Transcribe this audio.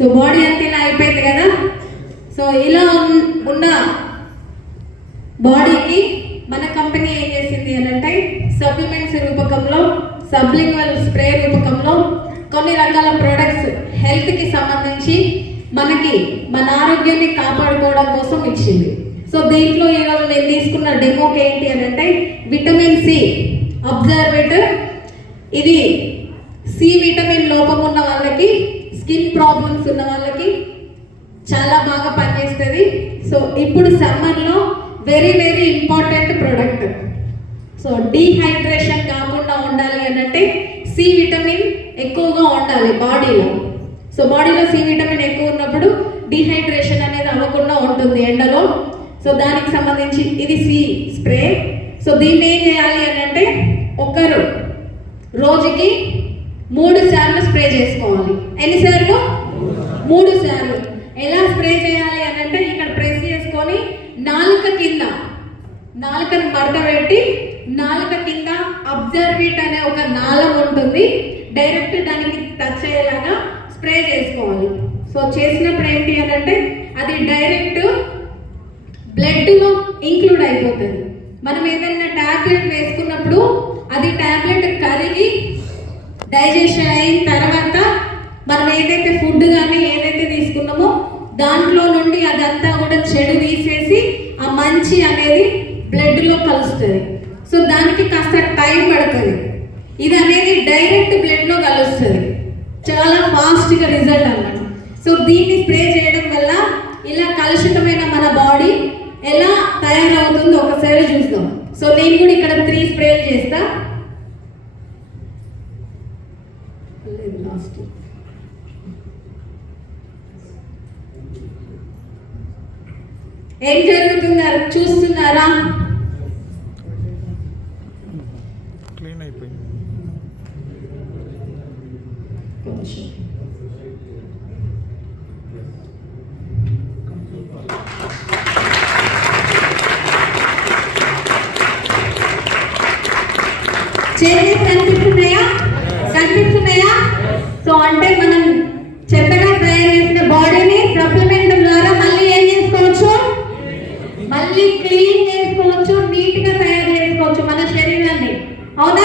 So body అంతా ఇలా అయిపోయింది కదా? సో ఇలా ఉన్న బాడీకి మన కంపెనీ ఏం చేసింది అని అంటే సప్లిమెంట్స్ రూపకంలో సబ్లింగ్వల్ స్ప్రే రూపకంలో కొన్ని రకాల ప్రొడక్ట్స్ హెల్త్కి సంబంధించి మనకి మన ఆరోగ్యాన్ని కాపాడుకోవడం కోసం ఇచ్చింది. సో దీంట్లో ఈరోజు నేను తీసుకున్న డెమోకి ఏంటి అని అంటే విటమిన్ సి అబ్జర్వేటర్ ఇది సి విటమిన్ లోపం ఉన్న వాళ్ళకి స్కిన్ ప్రాబ్లమ్స్ ఉన్న వాళ్ళకి చాలా బాగా పనిచేస్తుంది. సో ఇప్పుడు సమ్మర్లో very very important product so dehydration కాకుండా ఉండాలి అనంటే సి విటమిన్ ఎక్కువగా ఉండాలి బాడీలో. సో బాడీలో సి విటమిన్ ఎక్కువ ఉన్నప్పుడు డీహైడ్రేషన్ అనేది అవ్వకుండా ఉంటుంది ఎండలో. సో దానికి సంబంధించి ఇది సి స్ప్రే సో దీన్ని ఏం చేయాలి అనంటే ఒకరు రోజుకి మూడు సార్లు స్ప్రే చేసుకోవాలి. ఎన్నిసార్లు మూడు సార్లు. ఎలా స్ప్రే చేయాలి అని అంటే ఇక్కడ ప్రెస్ చేసుకొని నాలుక కింద నాలుకను మడత పెట్టి నాలుక కింద అబ్జర్వేట్ అనే ఒక నాళం ఉంటుంది. డైరెక్ట్ దానికి టచ్ అయ్యేలాగా స్ప్రే చేసుకోవాలి. సో చేసినప్పుడు ఏంటి అని అంటే అది డైరెక్ట్ బ్లడ్లో ఇంక్లూడ్ అయిపోతుంది. మనం ఏదైనా ట్యాబ్లెట్ వేసుకున్నప్పుడు అది ట్యాబ్లెట్ కరిగి డైజెషన్ అయిన తర్వాత మనం ఏదైతే ఫుడ్ కానీ ఏదైతే తీసుకున్నామో దాంట్లో నుండి అదంతా కూడా చెడు తీసేసి ఆ మంచి అనేది బ్లడ్లో కలుస్తుంది. సో దానికి కాస్త టైం పడుతుంది. ఇది అనేది డైరెక్ట్ బ్లడ్లో కలుస్తుంది. చాలా ఫాస్ట్గా రిజల్ట్ అన్నమాట. సో దీన్ని స్ప్రే చేయడం వల్ల ఇలా కలుషితమైన మన బాడీ ఎలా తయారవుతుందో ఒకసారి చూద్దాం. సో నేను కూడా ఇక్కడ త్రీ స్ప్రేలు చేస్తాను last. ఏం జరుగుతున్నారు? చూస్తున్నారా? క్లీన్ అయిపోయింది. చేంజెస్ కనిపిస్తున్నాయా? కనిపిస్తున్నాయా? సో అంటే మనం చెత్తగా తయారు చేసిన బాడీని సప్లిమెంట్ ద్వారా మళ్ళీ ఏం చేసుకోవచ్చు? మళ్ళీ క్లీన్ చేసుకోవచ్చు నీట్గా తయారు చేసుకోవచ్చు మన శరీరాన్ని. అవునా